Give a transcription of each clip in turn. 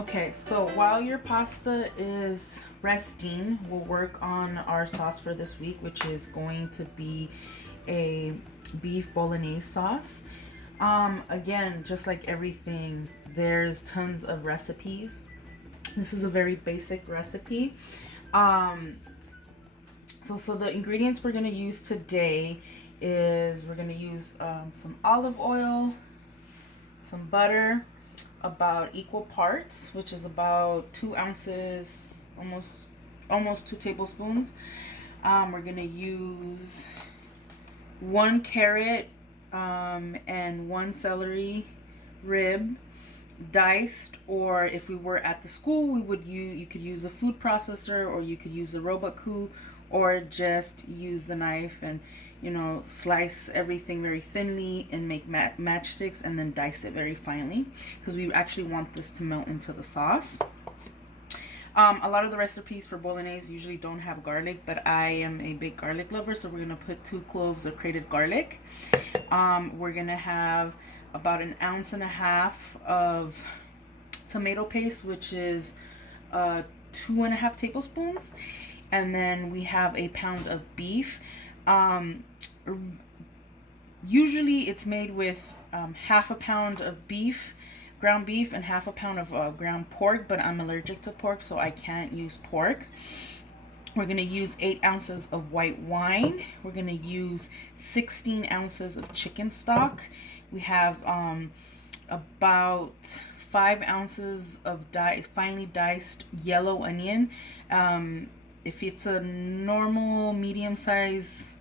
Okay, so while your pasta is resting, we'll work on our sauce for this week, which is going to be a beef bolognese sauce. Again, just like everything, there's tons of recipes. This is a very basic recipe. So the ingredients we're gonna use today is we're gonna use some olive oil, some butter, about equal parts, which is about 2 ounces, almost 2 tablespoons. We're gonna use 1 carrot and 1 celery rib diced, or if we were at the school, you could use a food processor, or you could use a robot coup, or just use the knife and slice everything very thinly and make matchsticks and then dice it very finely, because we actually want this to melt into the sauce. A lot of the recipes for bolognese usually don't have garlic, but I am a big garlic lover, so we're gonna put 2 cloves of grated garlic. We're gonna have about 1.5 ounces of tomato paste, which is 2.5 tablespoons, and then we have 1 pound of beef. Usually it's made with 1/2 pound of beef, ground beef, and 1/2 pound of ground pork, but I'm allergic to pork, so I can't use pork. We're going to use 8 ounces of white wine. We're going to use 16 ounces of chicken stock. We have about 5 ounces of finely diced yellow onion. If it's a normal medium size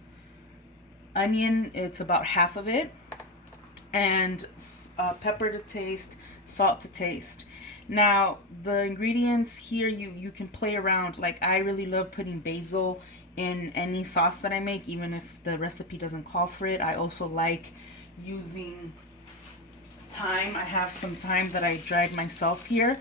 onion, it's about half of it. And pepper to taste, salt to taste. Now, the ingredients here, you can play around. Like, I really love putting basil in any sauce that I make, even if the recipe doesn't call for it. I also like using thyme. I have some thyme that I dried myself here.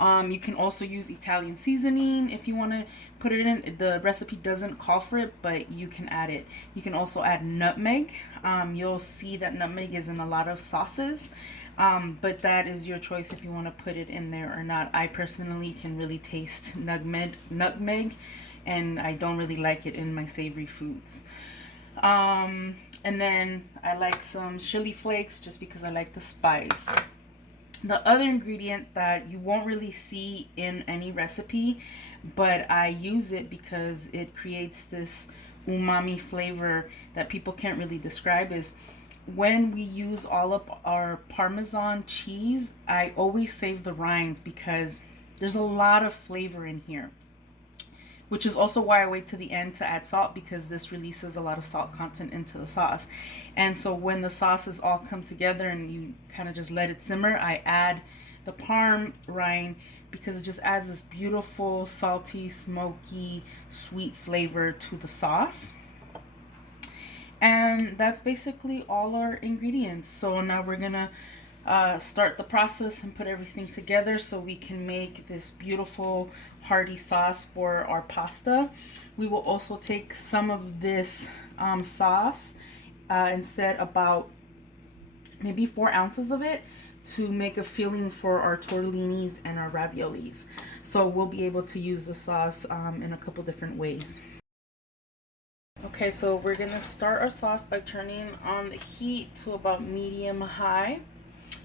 You can also use Italian seasoning if you want to put it in. The recipe doesn't call for it, but you can add it. You can also add nutmeg. You'll see that nutmeg is in a lot of sauces, but that is your choice if you want to put it in there or not. I personally can really taste nutmeg, and I don't really like it in my savory foods. And then I like some chili flakes just because I like the spice. The other ingredient that you won't really see in any recipe, but I use it because it creates this umami flavor that people can't really describe, is when we use all of our Parmesan cheese, I always save the rinds because there's a lot of flavor in here, which is also why I wait to the end to add salt, because this releases a lot of salt content into the sauce. And so when the sauces all come together and you kind of just let it simmer, I add the parm rind because it just adds this beautiful, salty, smoky, sweet flavor to the sauce. And that's basically all our ingredients. So now we're gonna start the process and put everything together so we can make this beautiful hearty sauce for our pasta. We will also take some of this sauce and set about maybe 4 ounces of it to make a filling for our tortellinis and our raviolis. So we'll be able to use the sauce in a couple different ways. Okay, so we're gonna start our sauce by turning on the heat to about medium high.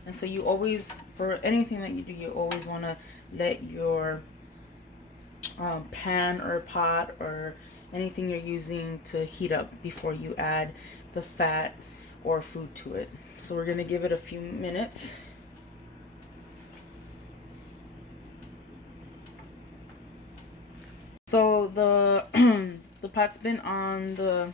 And so you always, for anything that you do, you always want to let your pan or pot or anything you're using to heat up before you add the fat or food to it. So we're going to give it a few minutes. So the the pot's been on the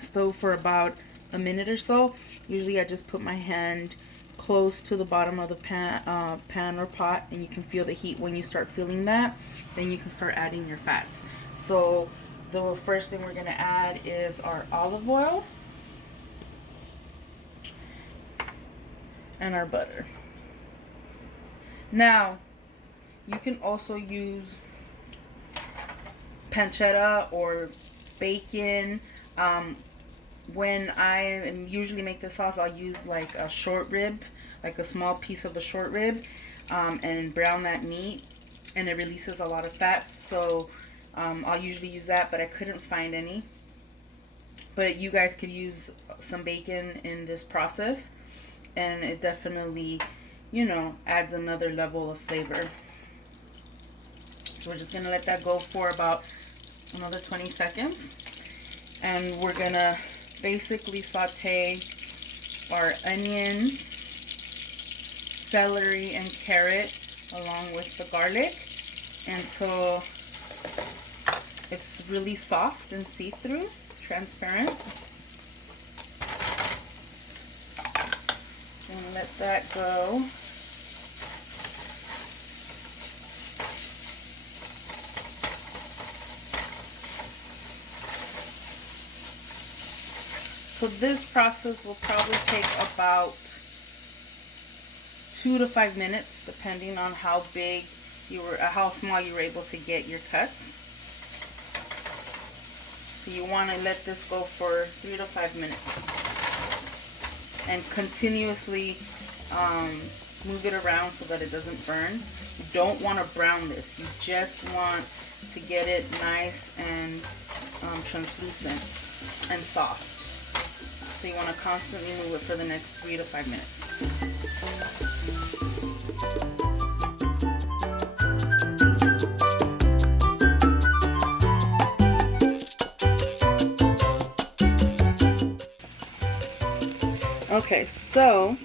stove for about a minute or so. Usually I just put my hand close to the bottom of the pan or pot, and you can feel the heat. When you start feeling that, then you can start adding your fats. So the first thing we're going to add is our olive oil and our butter. Now you can also use pancetta or bacon. When I usually make the sauce, I'll use like a short rib, like a small piece of the short rib. and brown that meat, and it releases a lot of fat. So I'll usually use that, but I couldn't find any. But you guys could use some bacon in this process, and it definitely, you know, adds another level of flavor. So we're just gonna let that go for about another 20 seconds, and we're gonna basically saute our onions, celery, and carrot along with the garlic until it's really soft and see-through, transparent. And let that go. So this process will probably take about 2 to 5 minutes, depending on how big how small you were able to get your cuts. So you want to let this go for 3 to 5 minutes, and continuously move it around so that it doesn't burn. You don't want to brown this. You just want to get it nice and translucent and soft. So you want to constantly move it for the next 3 to 5 minutes. Okay, so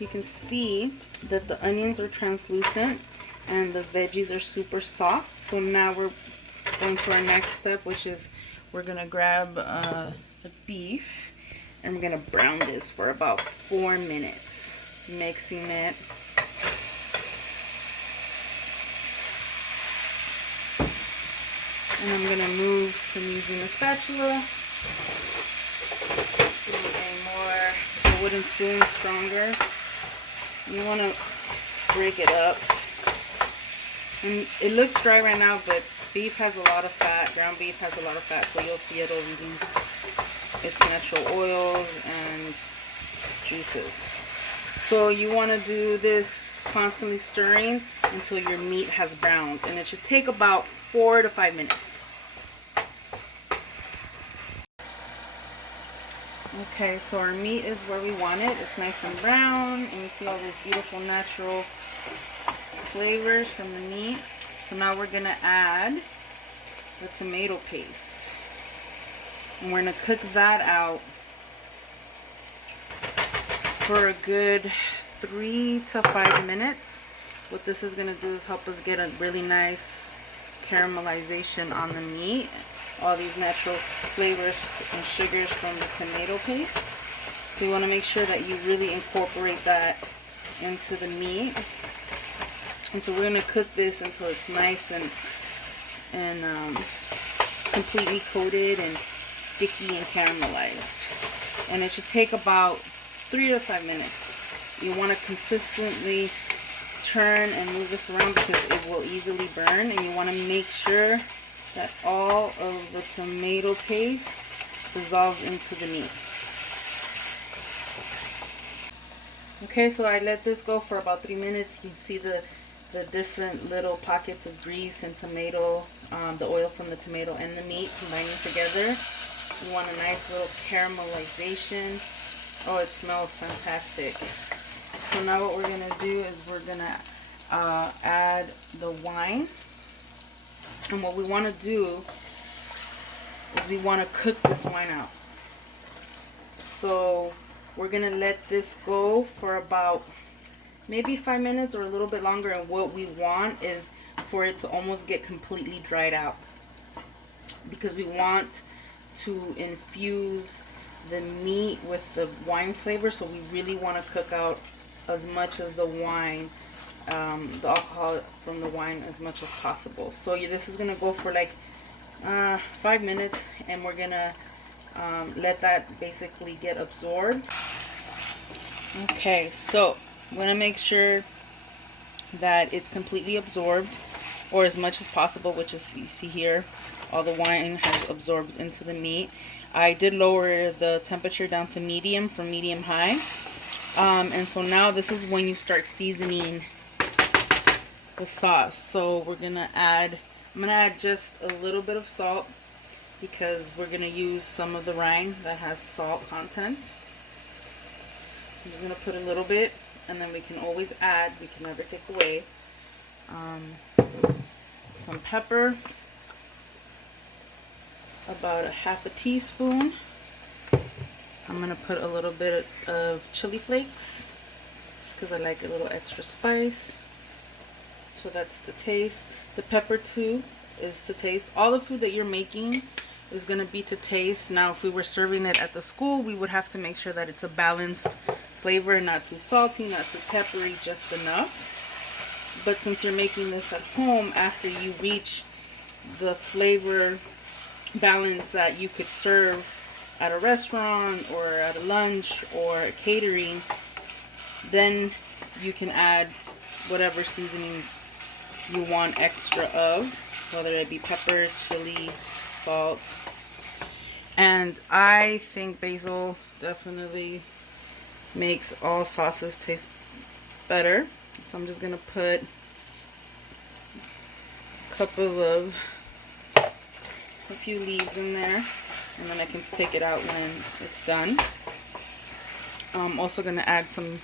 you can see that the onions are translucent and the veggies are super soft. So now we're going to our next step, which is we're going to grab the beef, and we're going to brown this for about 4 minutes, mixing it. And I'm going to move from using a spatula to a wooden spoon, stronger. You want to break it up. And it looks dry right now, but beef has a lot of fat. Ground beef has a lot of fat, so you'll see it'll release its natural oils and juices. So you want to do this constantly stirring until your meat has browned, and it should take about 4 to 5 minutes. Okay, so our meat is where we want it. It's nice and brown, and you see all these beautiful natural flavors from the meat. So now we're gonna add the tomato paste, and we're gonna cook that out for a good 3 to 5 minutes. What this is gonna do is help us get a really nice caramelization on the meat. All these natural flavors and sugars from the tomato paste. So you want to make sure that you really incorporate that into the meat. And so we're going to cook this until it's nice and completely coated and sticky and caramelized. And it should take about 3 to 5 minutes. You want to consistently turn and move this around because it will easily burn, and you want to make sure that all of the tomato paste dissolves into the meat. Okay, so I let this go for about 3 minutes. You can see the different little pockets of grease and tomato, the oil from the tomato and the meat combining together. You want a nice little caramelization. Oh, it smells fantastic. So now what we're gonna do is we're gonna add the wine. And what we want to do is we want to cook this wine out. So we're going to let this go for about maybe 5 minutes or a little bit longer. And what we want is for it to almost get completely dried out, because we want to infuse the meat with the wine flavor. So we really want to cook out as much as the wine, the alcohol from the wine, as much as possible. So this is gonna go for like 5 minutes, and we're gonna let that basically get absorbed. Okay, so I'm gonna make sure that it's completely absorbed, or as much as possible, which is, you see here, all the wine has absorbed into the meat. I did lower the temperature down to medium from medium high. And so now this is when you start seasoning the sauce. So we're gonna add, I'm gonna add just a little bit of salt because we're gonna use some of the rind that has salt content. So I'm just gonna put a little bit, and then we can always add, we can never take away. Some pepper, about a half a teaspoon. I'm gonna put a little bit of chili flakes, just because I like a little extra spice. So that's to taste. The pepper too is to taste. All the food that you're making is gonna be to taste. Now, if we were serving it at the school, we would have to make sure that it's a balanced flavor, not too salty, not too peppery, just enough. But since you're making this at home, after you reach the flavor balance that you could serve at a restaurant or at a lunch or a catering, then you can add whatever seasonings you want extra of, whether it be pepper, chili, salt. And I think basil definitely makes all sauces taste better. So I'm just gonna put a couple of, a few leaves in there, and then I can take it out when it's done. I'm also gonna add some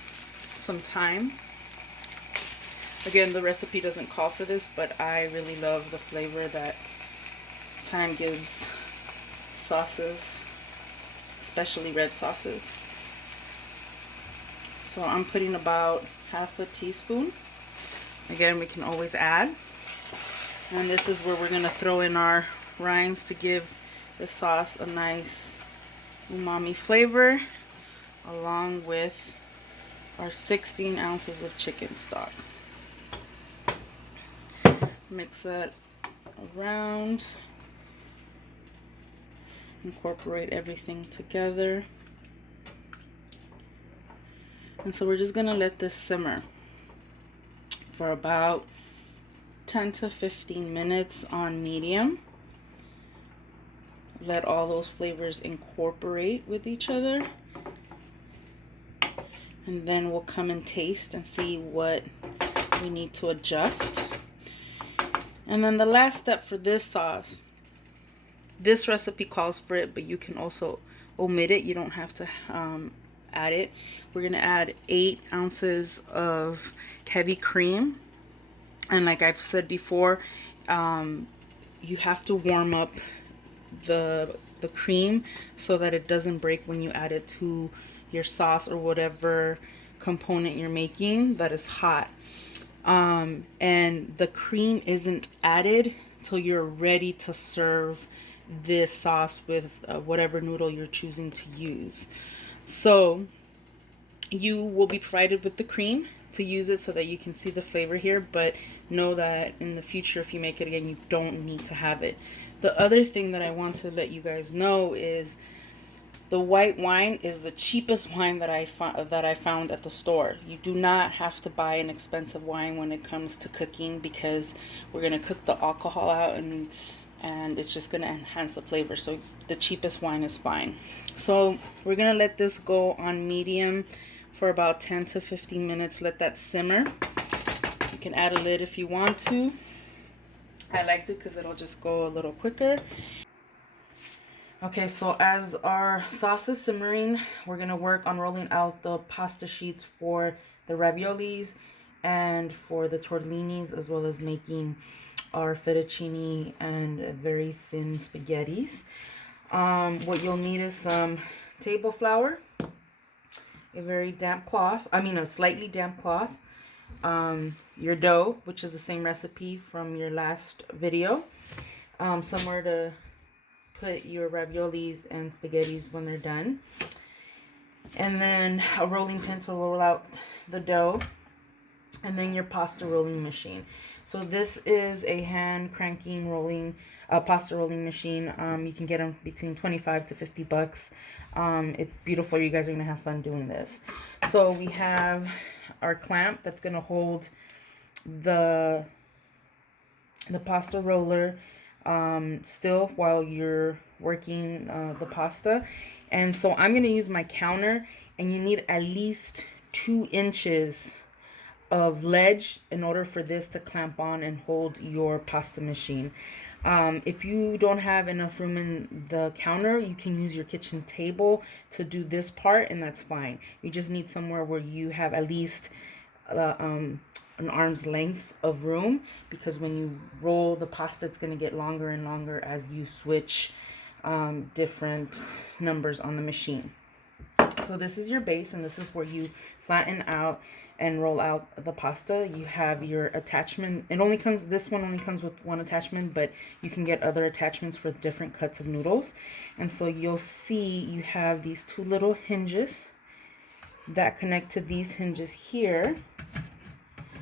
thyme. Again, the recipe doesn't call for this, but I really love the flavor that thyme gives sauces, especially red sauces. So I'm putting about half a teaspoon. Again, we can always add. And this is where we're gonna throw in our rinds to give the sauce a nice umami flavor, along with our 16 ounces of chicken stock. Mix that around, incorporate everything together. And so we're just gonna let this simmer for about 10 to 15 minutes on medium. Let all those flavors incorporate with each other, and then we'll come and taste and see what we need to adjust. And then the last step for this sauce, this recipe calls for it, but you can also omit it. You don't have to add it. We're gonna add 8 ounces of heavy cream, and like I've said before, you have to warm up the cream so that it doesn't break when you add it to your sauce or whatever component you're making that is hot. And the cream isn't added till you're ready to serve this sauce with whatever noodle you're choosing to use. So you will be provided with the cream to use it so that you can see the flavor here, but know that in the future, if you make it again, you don't need to have it. The other thing that I want to let you guys know is the white wine is the cheapest wine that I found at the store. You do not have to buy an expensive wine when it comes to cooking, because we're gonna cook the alcohol out and it's just gonna enhance the flavor. So the cheapest wine is fine. So we're gonna let this go on medium for about 10 to 15 minutes. Let that simmer. You can add a lid if you want to. I liked it because it'll just go a little quicker. Okay, so as our sauce is simmering, we're gonna work on rolling out the pasta sheets for the raviolis and for the tortellinis, as well as making our fettuccine and very thin spaghettis. What you'll need is some table flour, a very damp cloth, a slightly damp cloth, your dough, which is the same recipe from your last video, somewhere to put your raviolis and spaghettis when they're done, and then a rolling pin to roll out the dough, and then your pasta rolling machine. So this is a hand cranking pasta rolling machine. You can get them between 25 to 50 bucks. It's beautiful. You guys are gonna have fun doing this. So we have our clamp that's gonna hold the pasta roller still while you're working the pasta. And so I'm going to use my counter, and you need at least 2 inches of ledge in order for this to clamp on and hold your pasta machine. If you don't have enough room in the counter, you can use your kitchen table to do this part, and that's fine. You just need somewhere where you have at least an arm's length of room, because when you roll the pasta, it's going to get longer and longer as you switch different numbers on the machine. So this is your base, and this is where you flatten out and roll out the pasta. You have your attachment. This one only comes with one attachment, but you can get other attachments for different cuts of noodles. And so you'll see you have these two little hinges that connect to these hinges here.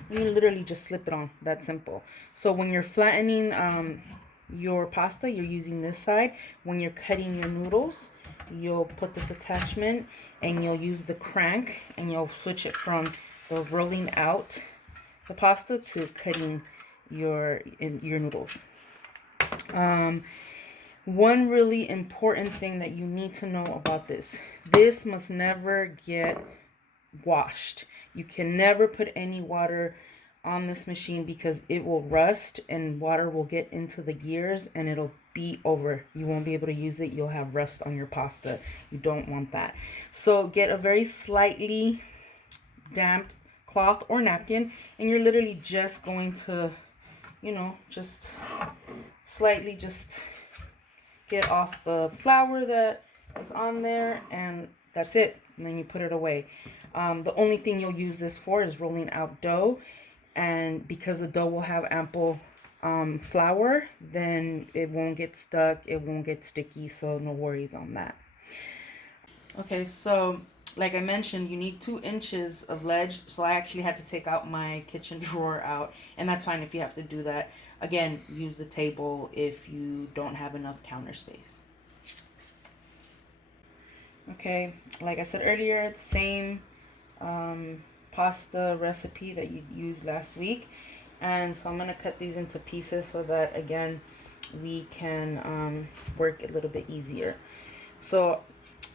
You literally just slip it on, that simple. So when you're flattening your pasta, you're using this side. When you're cutting your noodles, you'll put this attachment and you'll use the crank, and you'll switch it from the rolling out the pasta to cutting your noodles. One really important thing that you need to know about this must never get washed. You can never put any water on this machine, because it will rust and water will get into the gears and it'll be over. You won't be able to use it. You'll have rust on your pasta. You don't want that. So get a very slightly damped cloth or napkin, and you're literally just going to, just slightly just get off the flour that is on there, and that's it. And then you put it away. The only thing you'll use this for is rolling out dough, and because the dough will have ample flour, then it won't get stuck, it won't get sticky, so no worries on that. Okay, so like I mentioned, you need 2 inches of ledge, so I actually had to take out my kitchen drawer out, and that's fine if you have to do that. Again, use the table if you don't have enough counter space. Okay, like I said earlier, the same pasta recipe that you used last week, and so I'm going to cut these into pieces so that, again, we can work a little bit easier. So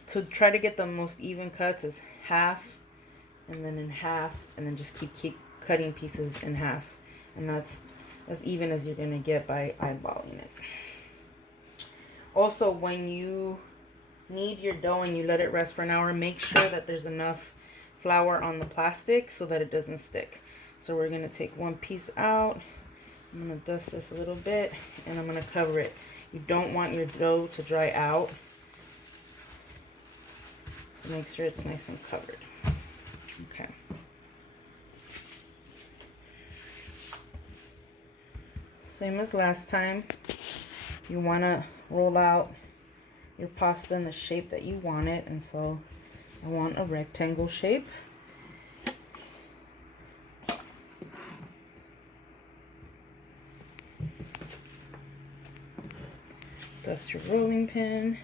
to try to get the most even cuts is half, and then in half, and then just keep cutting pieces in half, and that's as even as you're going to get by eyeballing it. Also, when you knead your dough and you let it rest for an hour, make sure that there's enough flour on the plastic so that it doesn't stick. So we're going to take one piece out. I'm going to dust this a little bit, and I'm going to cover it. You don't want your dough to dry out. Make sure it's nice and covered. Okay. Same as last time. You want to roll out your pasta in the shape that you want it, and so I want a rectangle shape. Dust your rolling pin.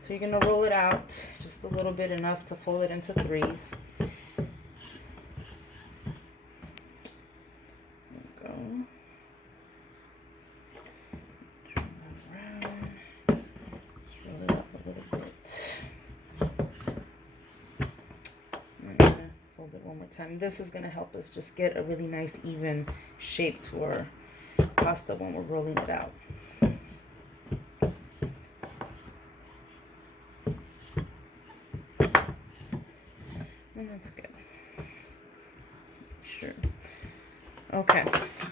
So you're going to roll it out just a little bit, enough to fold it into 3s. There we go. Turn that around. Just roll it up a little bit. I'm going to fold it one more time. This is going to help us just get a really nice even shape to our pasta when we're rolling it out. That's good. Sure. Okay,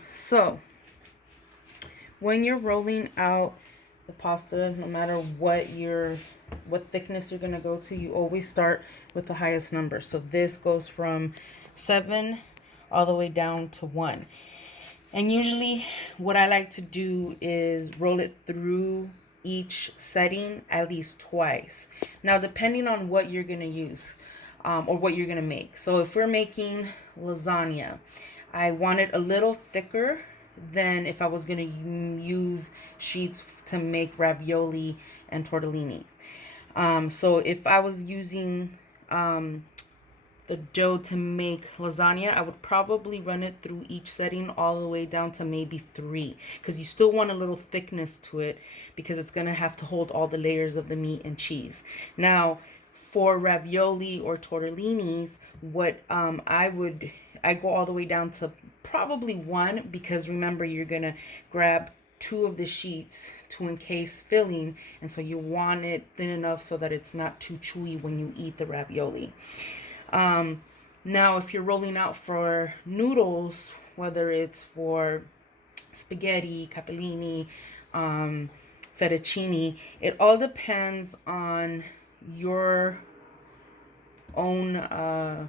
so when you're rolling out the pasta, no matter what thickness you're going to go to, you always start with the highest number. So this goes from 7 all the way down to 1. And usually what I like to do is roll it through each setting at least twice. Now, depending on what you're going to use, or what you're going to make. So if we're making lasagna, I want it a little thicker than if I was going to use sheets to make ravioli and tortellinis. So if I was using the dough to make lasagna, I would probably run it through each setting all the way down to maybe 3, because you still want a little thickness to it, because it's going to have to hold all the layers of the meat and cheese. Now, For ravioli or tortellinis, what I go all the way down to probably one, because remember, you're gonna grab two of the sheets to encase filling, and so you want it thin enough so that it's not too chewy when you eat the ravioli. Now, if you're rolling out for noodles, whether it's for spaghetti, capellini, fettuccine, it all depends on your own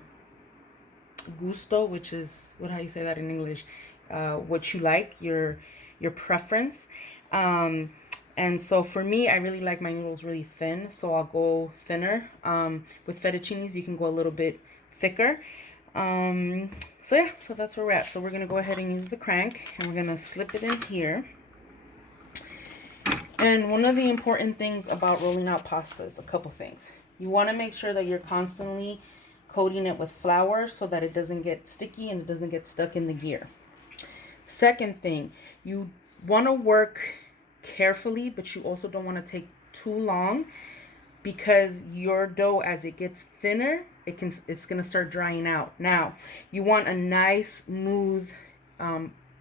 gusto, which is how you say that in English, what you like, your preference. And so for me, I really like my noodles really thin, so I'll go thinner. With fettuccines, you can go a little bit thicker. So yeah, so that's where we're at. So we're gonna go ahead and use the crank, and we're gonna slip it in here. And one of the important things about rolling out pasta is a couple things. You want to make sure that you're constantly coating it with flour so that it doesn't get sticky and it doesn't get stuck in the gear. Second thing, you want to work carefully, but you also don't want to take too long, because your dough, as it gets thinner, it's going to start drying out. Now, you want a nice smooth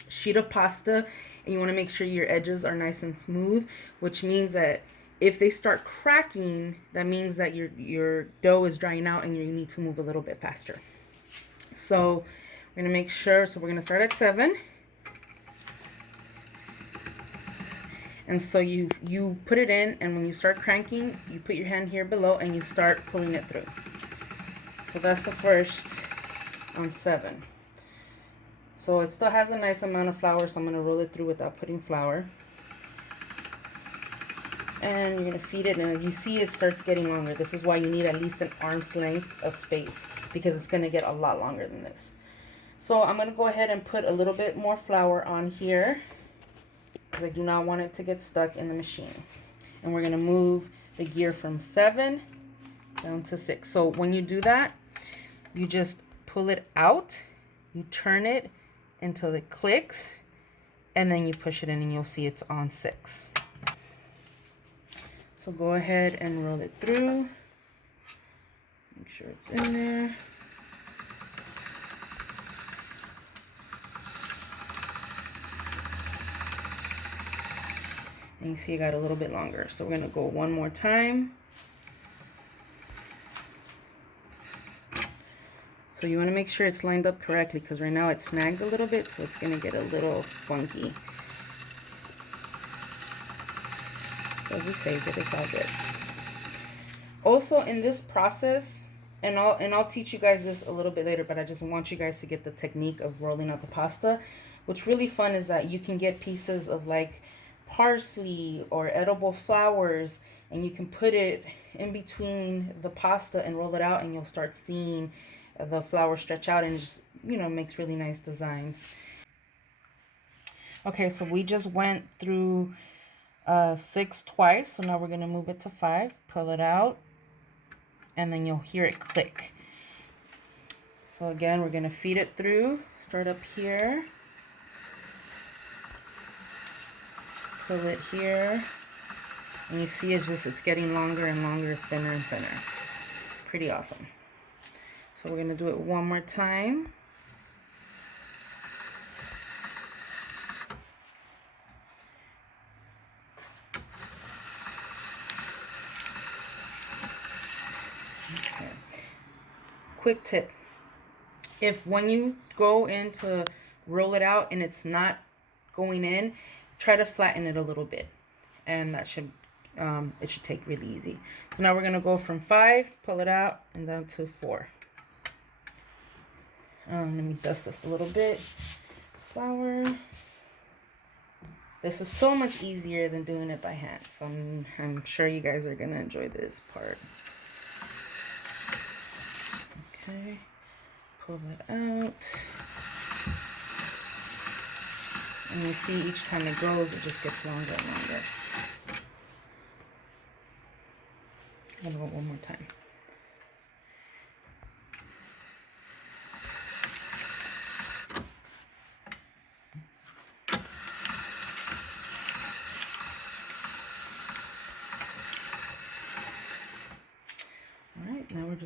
sheet of pasta, and you want to make sure your edges are nice and smooth, which means that if they start cracking, that means that your dough is drying out and you need to move a little bit faster. So we're going to make sure, so we're going to start at 7. And so you put it in, and when you start cranking, you put your hand here below and you start pulling it through. So that's the first on 7. So it still has a nice amount of flour, so I'm going to roll it through without putting flour. And you're going to feed it, and you see it starts getting longer. This is why you need at least an arm's length of space, because it's going to get a lot longer than this. So I'm going to go ahead and put a little bit more flour on here, because I do not want it to get stuck in the machine. And we're going to move the gear from 7 down to 6. So when you do that, you just pull it out, you turn it until it clicks, and then you push it in and you'll see it's on 6. So go ahead and roll it through. Make sure it's in there. And you see it got a little bit longer. So we're going to go one more time. So you want to make sure it's lined up correctly, because right now it's snagged a little bit, so it's going to get a little funky. But we saved it, it's all good. Also in this process, and I'll teach you guys this a little bit later, but I just want you guys to get the technique of rolling out the pasta. What's really fun is that you can get pieces of like parsley or edible flowers, and you can put it in between the pasta and roll it out, and you'll start seeing the flour stretch out, and just, you know, makes really nice designs. Okay, so we just went through 6 twice, so now we're going to move it to 5, pull it out, and then you'll hear it click. So again, we're going to feed it through, start up here, pull it here, and you see it's getting longer and longer, thinner and thinner. Pretty awesome. So we're going to do it one more time. Okay. Quick tip. If when you go in to roll it out and it's not going in, try to flatten it a little bit, and that should it should take really easy. So now we're going to go from 5, pull it out, and down to 4. Let me dust this a little bit. Flour. This is so much easier than doing it by hand, so I'm sure you guys are gonna enjoy this part. Okay, pull that out. And you see each time it goes, it just gets longer and longer. I'm gonna go one more time.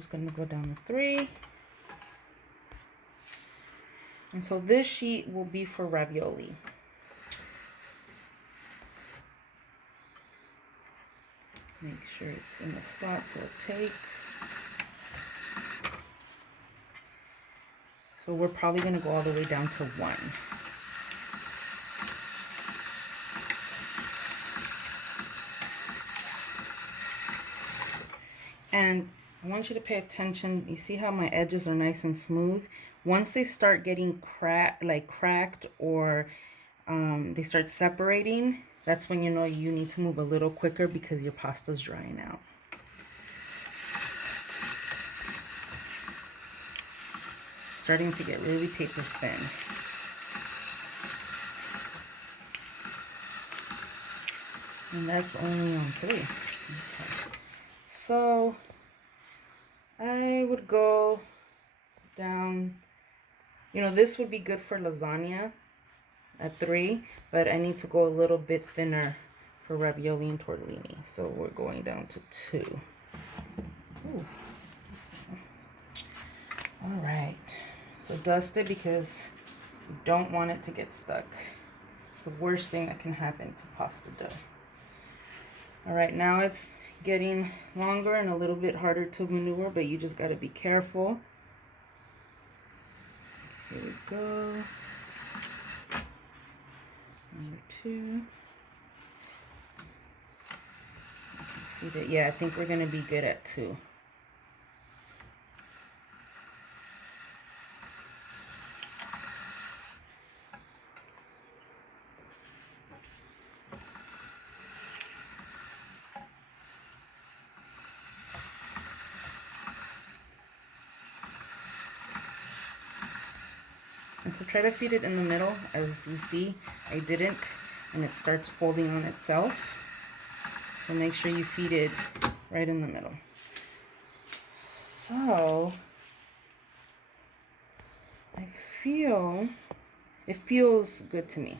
just going to go down to 3. And so this sheet will be for ravioli. Make sure it's in the slot so it takes. So we're probably going to go all the way down to 1. And I want you to pay attention. You see how my edges are nice and smooth? Once they start getting cracked or they start separating, that's when you know you need to move a little quicker because your pasta's drying out. Starting to get really paper thin. And that's only on 3. Okay. So I would go down, you know, this would be good for lasagna at 3, but I need to go a little bit thinner for ravioli and tortellini. So we're going down to 2. Ooh. All right. So dust it because you don't want it to get stuck. It's the worst thing that can happen to pasta dough. All right, now it's getting longer and a little bit harder to maneuver, but you just got to be careful. Here we go. Number 2. Yeah, I think we're going to be good at 2. And so try to feed it in the middle. As you see, I didn't, and it starts folding on itself. So make sure you feed it right in the middle. So it feels good to me.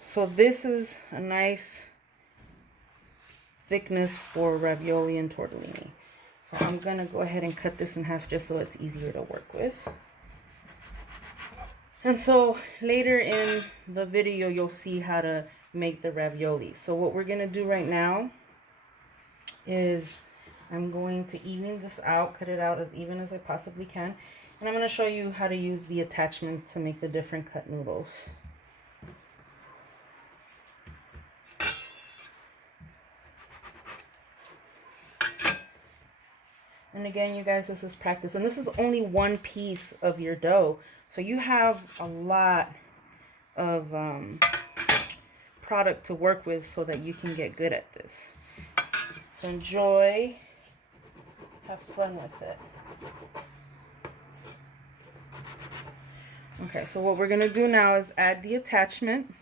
So this is a nice thickness for ravioli and tortellini. So I'm gonna go ahead and cut this in half just so it's easier to work with. And so later in the video, you'll see how to make the ravioli. So what we're going to do right now is I'm going to even this out, cut it out as even as I possibly can. And I'm going to show you how to use the attachment to make the different cut noodles. And again, you guys, this is practice. And this is only one piece of your dough. So you have a lot of product to work with so that you can get good at this. So enjoy. Have fun with it. Okay, so what we're going to do now is add the attachment.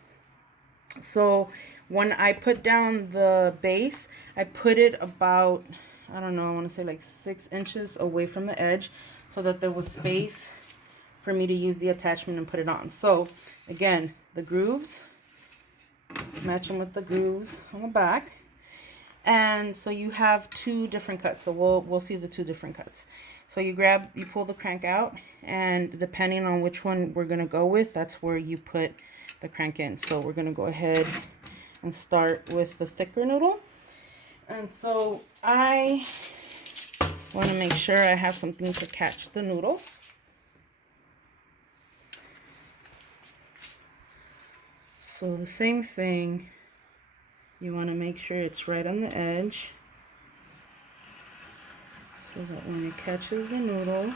So when I put down the base, I put it about, I don't know, I want to say like 6 inches away from the edge so that there was space for me to use the attachment and put it on. So again, the grooves, match them with the grooves on the back. And so you have 2 different cuts. So we'll see the 2 different cuts. So you pull the crank out, and depending on which one we're gonna go with, that's where you put the crank in. So we're gonna go ahead and start with the thicker noodle. And so I want to make sure I have something to catch the noodles. So the same thing, you want to make sure it's right on the edge so that when it catches the noodles,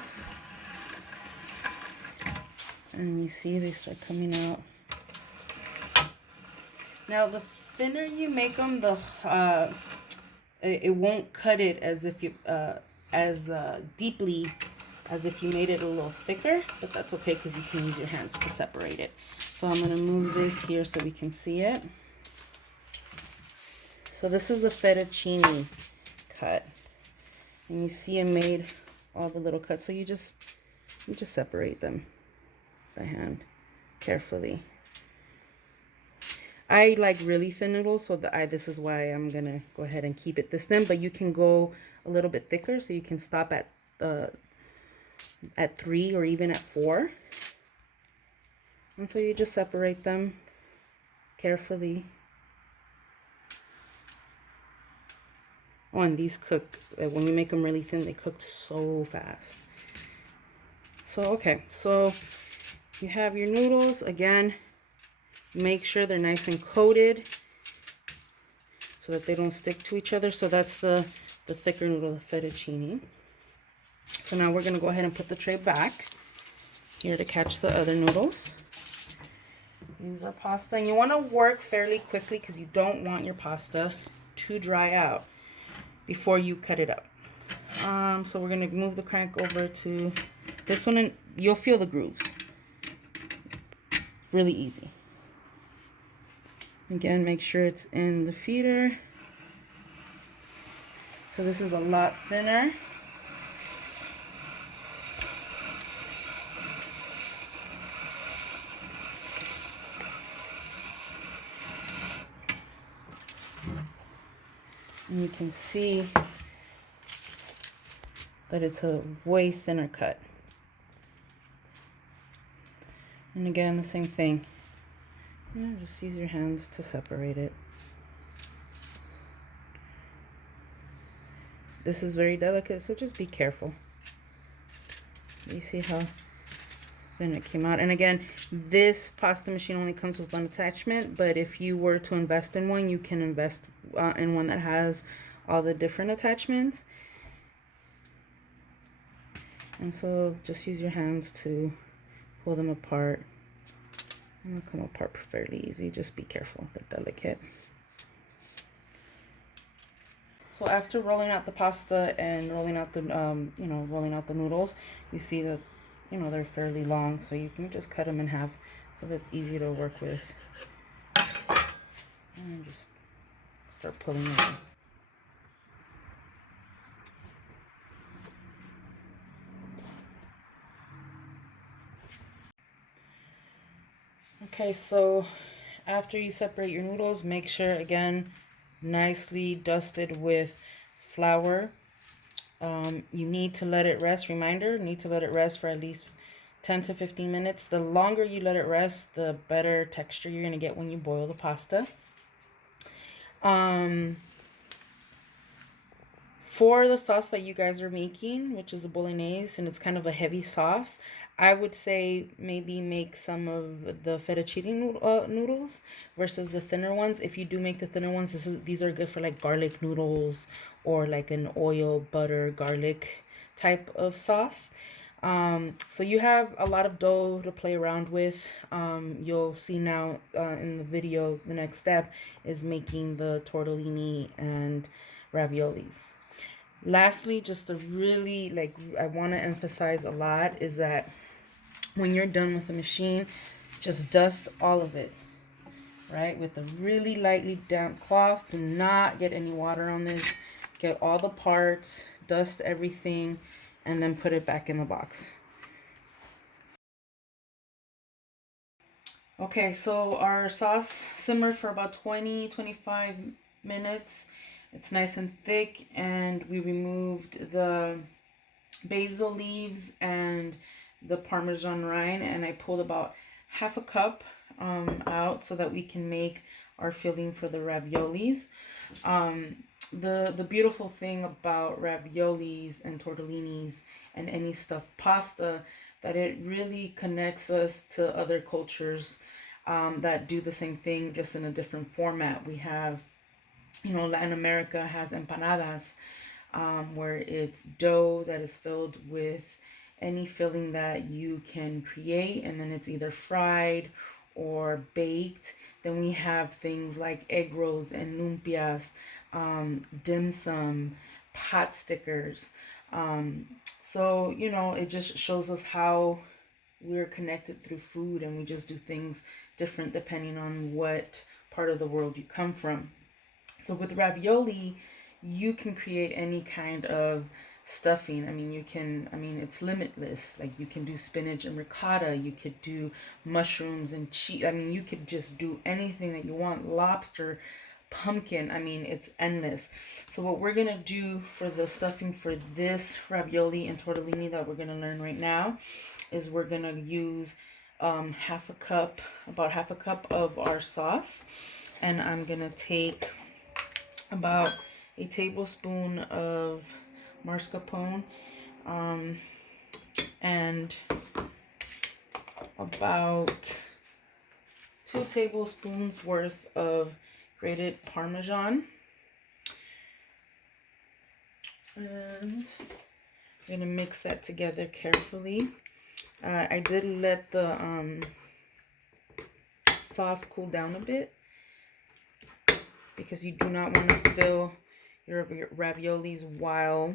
and you see they start coming out. Now the thinner you make them, it won't cut it as if you as deeply as if you made it a little thicker, but that's okay because you can use your hands to separate it. So I'm going to move this here so we can see it. So this is a fettuccine cut, and you see I made all the little cuts. So you just separate them by hand carefully. I like really thin noodles, so this is why I'm gonna go ahead and keep it this thin. But you can go a little bit thicker, so you can stop at 3 or even at 4. And so you just separate them carefully. Oh, and these cook, when you make them really thin, they cook so fast. So, okay, so you have your noodles. Again, make sure they're nice and coated so that they don't stick to each other. So that's the thicker noodle, the fettuccine. So now we're going to go ahead and put the tray back here to catch the other noodles. Use our pasta. And you want to work fairly quickly because you don't want your pasta to dry out before you cut it up. So we're going to move the crank over to this one, and you'll feel the grooves. Really easy. Again, make sure it's in the feeder. So this is a lot thinner. And you can see that it's a way thinner cut. And again, the same thing. Just use your hands to separate it. This is very delicate, so just be careful. You see how thin it came out. And again, this pasta machine only comes with one attachment, but if you were to invest in one, you can invest in one that has all the different attachments. And so just use your hands to pull them apart. And they'll come apart fairly easy. Just be careful, they're delicate. So after rolling out the pasta and rolling out the rolling out the noodles, you see that they're fairly long, so you can just cut them in half so that's easy to work with. And just start pulling it in. Okay, so after you separate your noodles, make sure, again, nicely dusted with flour. You need to let it rest. Reminder, need to let it rest for at least 10 to 15 minutes. The longer you let it rest, the better texture you're going to get when you boil the pasta. For the sauce that you guys are making, which is a Bolognese, and it's kind of a heavy sauce, I would say maybe make some of the fettuccine noodles versus the thinner ones. If you do make the thinner ones, these are good for like garlic noodles or like an oil, butter, garlic type of sauce. So you have a lot of dough to play around with. You'll see now in the video, the next step is making the tortellini and raviolis. Lastly, just to really, I want to emphasize a lot is that when you're done with the machine, just dust all of it, right? With a really lightly damp cloth. Do not get any water on this. Get all the parts, dust everything, and then put it back in the box. Okay, so our sauce simmered for about 20-25 minutes. It's nice and thick, and we removed the basil leaves and the Parmesan rind, and I pulled about half a cup out so that we can make our filling for the raviolis. The beautiful thing about raviolis and tortellinis and any stuffed pasta, that it really connects us to other cultures that do the same thing, just in a different format. We have, Latin America has empanadas, where it's dough that is filled with any filling that you can create, and then it's either fried or baked. Then we have things like egg rolls and lumpias, dim sum, pot stickers. So, it just shows us how we're connected through food, and we just do things different depending on what part of the world you come from. So with ravioli, you can create any kind of stuffing. I mean, it's limitless. Like, you can do spinach and ricotta, you could do mushrooms and cheese. I mean, you could just do anything that you want. Lobster, pumpkin. I mean, it's endless. So what we're gonna do for the stuffing for this ravioli and tortellini that we're gonna learn right now is we're gonna use about half a cup of our sauce, and I'm gonna take about a tablespoon of mascarpone, and about 2 tablespoons worth of grated Parmesan. And I'm going to mix that together carefully. I did let the sauce cool down a bit, because you do not want to fill your raviolis while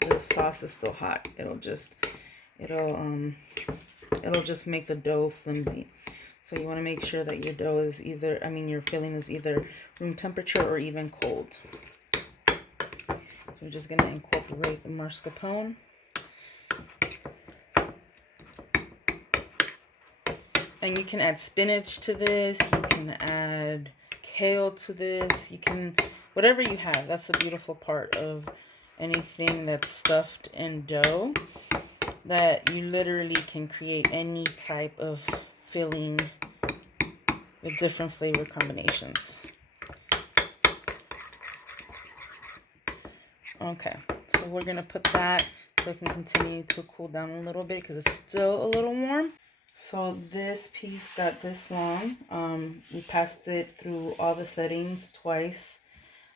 the sauce is still hot. It'll just make the dough flimsy. So you want to make sure that your dough is your filling is either room temperature or even cold. So we're just going to incorporate the mascarpone. And you can add spinach to this. You can add kale to this. You can, whatever you have. That's the beautiful part of anything that's stuffed in dough, that you literally can create any type of filling with different flavor combinations. Okay, so we're gonna put that so it can continue to cool down a little bit, because it's still a little warm. So this piece got this long. We passed it through all the settings twice,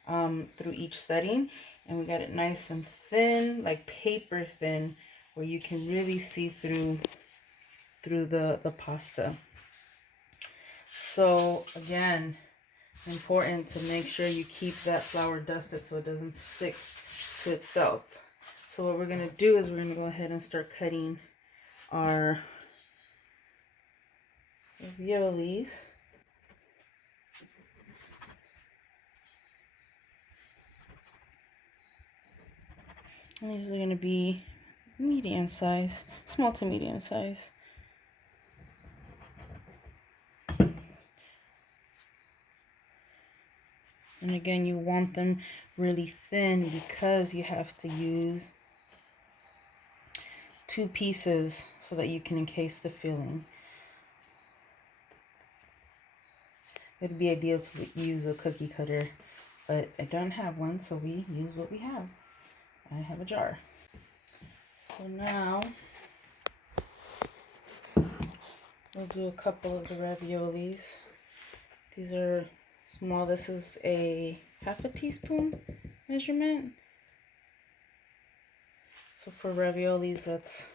through each setting, and we got it nice and thin, like paper thin, where you can really see through the pasta. So again, important to make sure you keep that flour dusted so it doesn't stick to itself. So what we're going to do is we're going to go ahead and start cutting our raviolis. And these are going to be medium size, small to medium size. And again, you want them really thin because you have to use 2 pieces so that you can encase the filling. It would be ideal to use a cookie cutter, but I don't have one, so we use what we have. I have a jar. So now we'll do a couple of the raviolis. These are small. This is a half a teaspoon measurement. So for raviolis, that's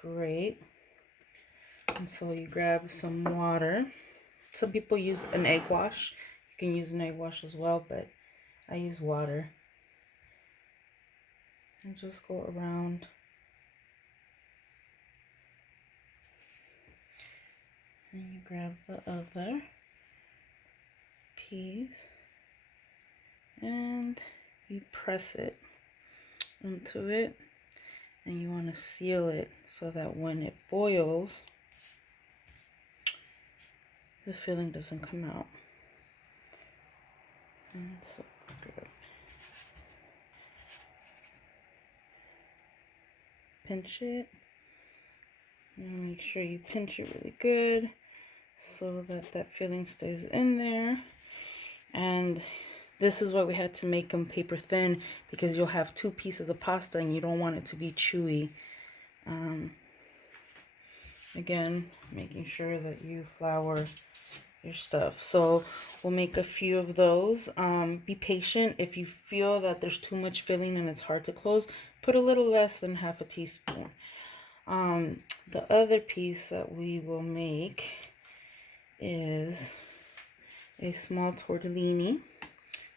great. And so you grab some water. Some people use an egg wash. You can use an egg wash as well, but I use water. And just go around. And you grab the other piece and you press it into it, and you want to seal it so that when it boils, the filling doesn't come out. And so let's grab, pinch it, and make sure you pinch it really good so that that filling stays in there. And this is why we had to make them paper thin, because you'll have 2 pieces of pasta and you don't want it to be chewy. Again, making sure that you flour your stuff. So we'll make a few of those. Be patient. If you feel that there's too much filling and it's hard to close, put a little less than half a teaspoon. The other piece that we will make is a small tortellini.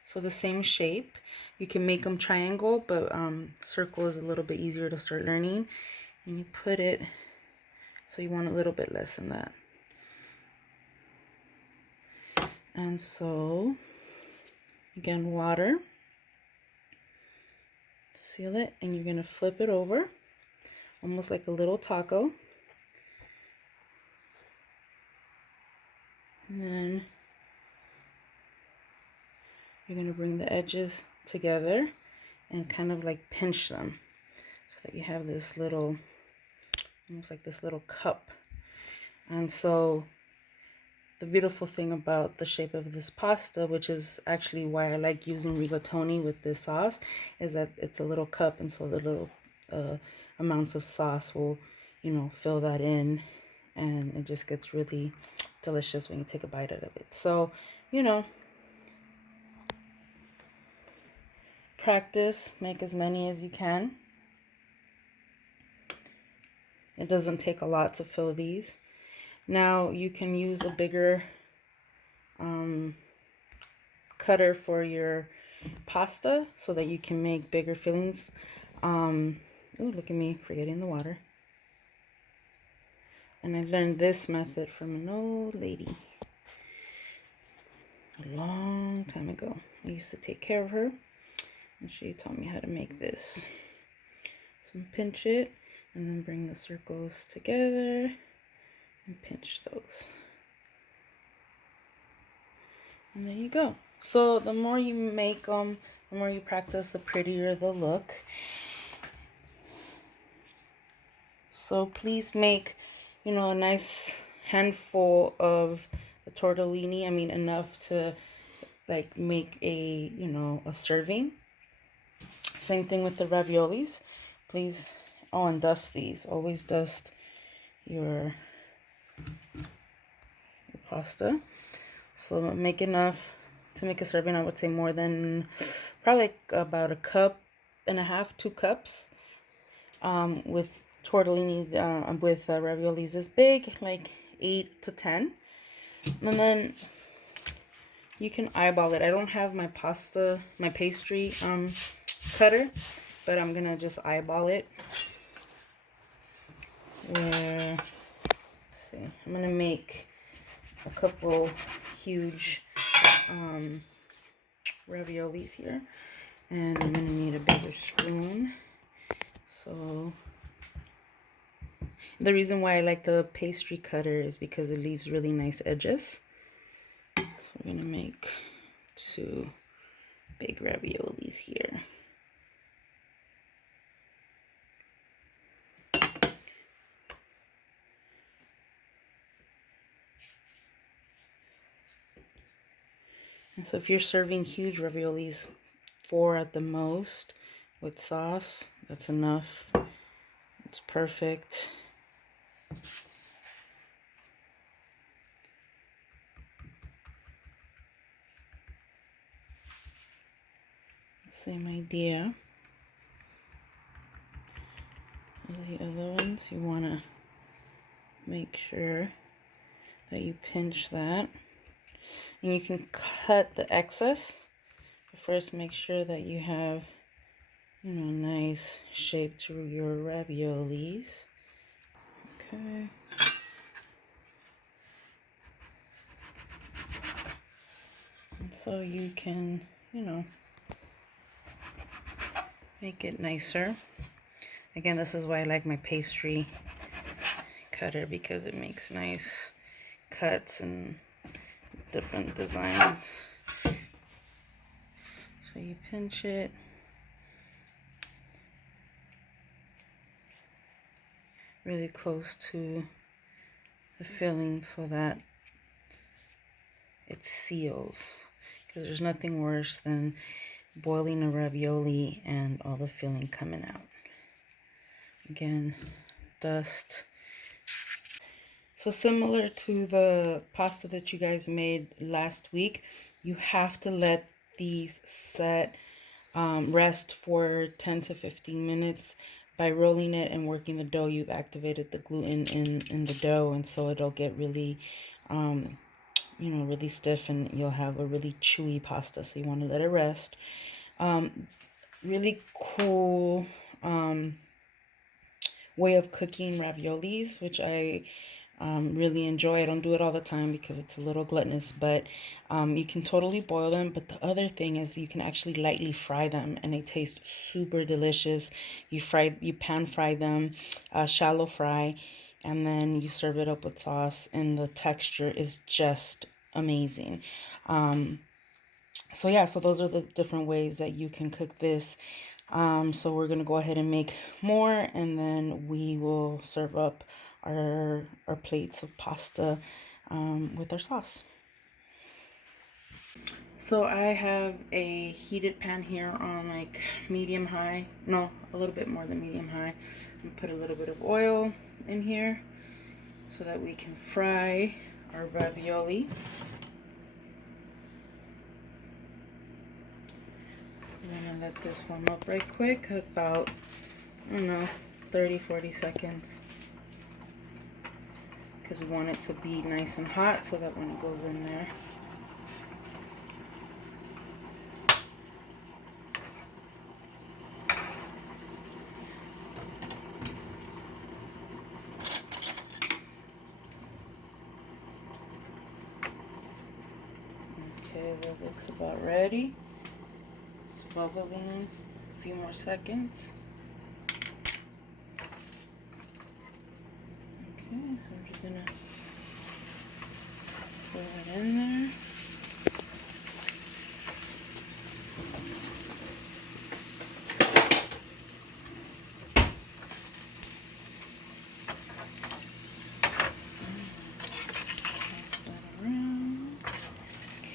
So the same shape. You can make them triangle, but circle is a little bit easier to start learning. And you put it, so you want a little bit less than that. And so, again, water. seal it, and you're going to flip it over, almost like a little taco. And then you're going to bring the edges together and kind of like pinch them so that you have this little, almost like this little cup. And so the beautiful thing about the shape of this pasta, which is actually why I like using rigatoni with this sauce, is that it's a little cup, and so the little amounts of sauce will, you know, fill that in, and it just gets really delicious when you take a bite out of it. So, you know, practice, make as many as you can. It doesn't take a lot to fill these. Now you can use a bigger cutter for your pasta so that you can make bigger fillings. Oh, look at me forgetting the water. And I learned this method from an old lady a long time ago. I used to take care of her, and she taught me how to make this. So pinch it, and then bring the circles together and pinch those. And there you go. So the more you make them, the more you practice, the prettier they'll look. So please make, you know, a nice handful of the tortellini. I mean, enough to like make a, you know, a serving. Same thing with the raviolis. Please, oh, and dust these. Always dust your pasta. So make enough to make a serving. I would say more than probably like about 1.5 cups, 2 cups. With tortellini, with raviolis this big, like 8 to 10. And then you can eyeball it. I don't have my pastry cutter, but I'm gonna just eyeball it. Where, see, I'm gonna make a couple huge raviolis here, and I'm gonna need a bigger spoon. So the reason why I like the pastry cutter is because it leaves really nice edges. So we're gonna make 2 big raviolis here. And so if you're serving huge raviolis, 4 at the most with sauce, that's enough. It's perfect. Same idea as the other ones. You want to make sure that you pinch that. And you can cut the excess. But first, make sure that you have, you know, nice shape to your raviolis. Okay. And so you can, you know, make it nicer. Again, this is why I like my pastry cutter, because it makes nice cuts and different designs. So you pinch it. Really close to the filling so that it seals. Because there's nothing worse than boiling a ravioli and all the filling coming out. Again, dust. So similar to the pasta that you guys made last week, you have to let these set rest for 10 to 15 minutes. By rolling it and working the dough, you've activated the gluten in the dough, and so it'll get really you know, really stiff, and you'll have a really chewy pasta. So you want to let it rest. Really cool way of cooking raviolis, which I really enjoy. I don't do it all the time because it's a little gluttonous, but you can totally boil them. But the other thing is you can actually lightly fry them, and they taste super delicious. You pan fry them, shallow fry, and then you serve it up with sauce, and the texture is just amazing. So yeah, so those are the different ways that you can cook this. So we're gonna go ahead and make more, and then we will serve up our plates of pasta with our sauce. So I have a heated pan here on like medium high, no, a little bit more than medium high. And put a little bit of oil in here so that we can fry our ravioli. I'm gonna let this warm up right quick, about, I don't know, 30-40 seconds. Because we want it to be nice and hot so that when it goes in there. Okay, that looks about ready. It's bubbling. A few more seconds. Okay, so I'm just gonna throw it in there. Pass that around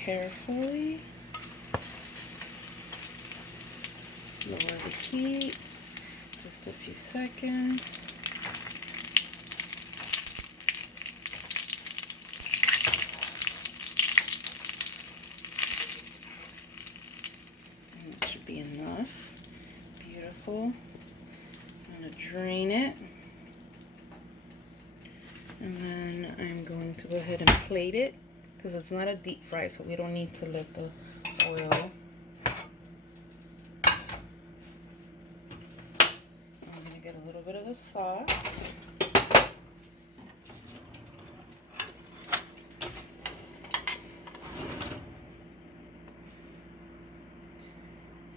carefully. Lower the heat. Just a few seconds. That should be enough. Beautiful. I'm going to drain it. And then I'm going to go ahead and plate it because it's not a deep fry, so we don't need to let the oil. I'm going to get a little bit of the sauce.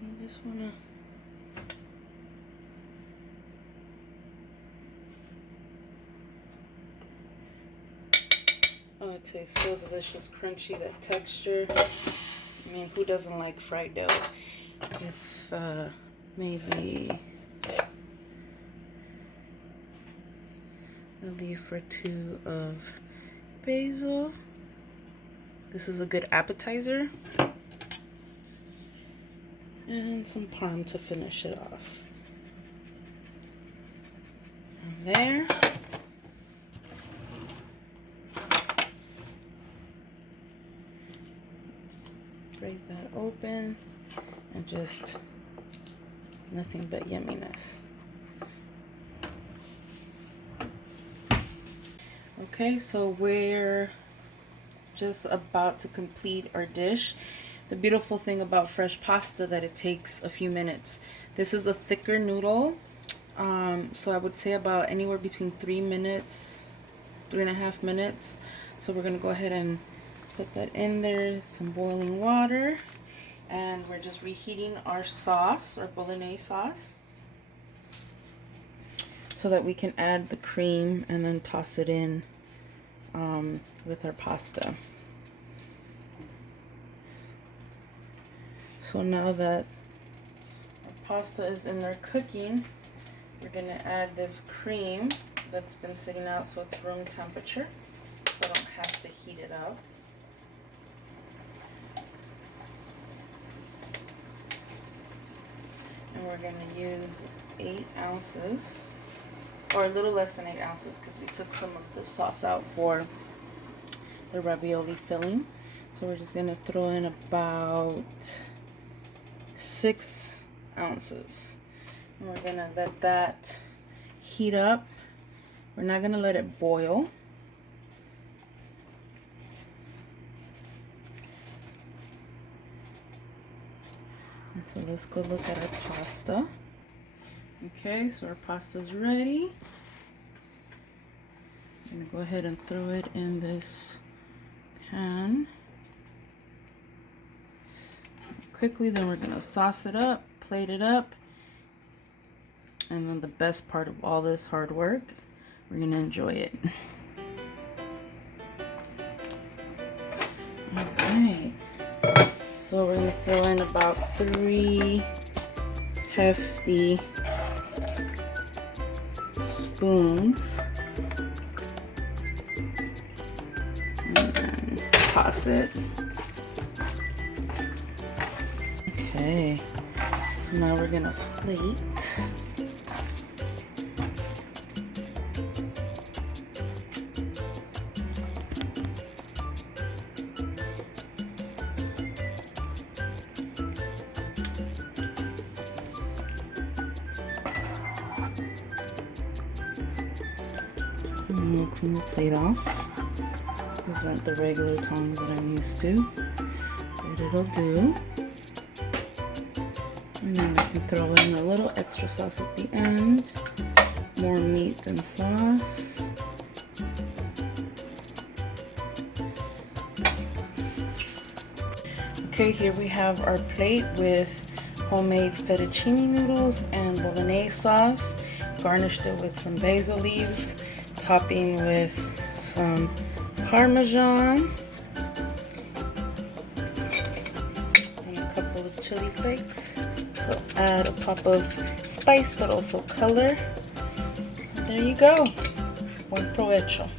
You just want to oh, it tastes so delicious, crunchy, that texture. I mean, who doesn't like fried dough? If maybe a leaf or two of basil. This is a good appetizer. And some parm to finish it off. And there. Break that open and just nothing but yumminess. Okay, so we're just about to complete our dish. The beautiful thing about fresh pasta that it takes a few minutes. This is a thicker noodle, so I would say about anywhere between 3 minutes, 3.5 minutes. So we're gonna go ahead and put that in there, some boiling water, and we're just reheating our sauce, our Bolognese sauce, so that we can add the cream and then toss it in with our pasta. So now that our pasta is in there cooking, we're gonna add this cream that's been sitting out so it's room temperature, so I don't have to heat it up. And we're going to use 8 ounces, or a little less than 8 ounces, because we took some of the sauce out for the ravioli filling. So we're just going to throw in about 6 ounces. And we're going to let that heat up. We're not going to let it boil. So let's go look at our pasta. Okay, so our pasta's ready. I'm gonna go ahead and throw it in this pan quickly. Then we're gonna sauce it up, plate it up, and then the best part of all this hard work, we're gonna enjoy it. All right, so we're gonna throw in about 3 hefty spoons and then toss it. Okay, so now we're gonna plate. And we'll clean the plate off. These aren't the regular tongs that I'm used to, but it'll do. And then we can throw in a little extra sauce at the end. More meat than sauce. Okay, here we have our plate with homemade fettuccine noodles and Bolognese sauce. Garnished it with some basil leaves, topping with some Parmesan and a couple of chili flakes. So add a pop of spice but also color. There you go. Buen provecho.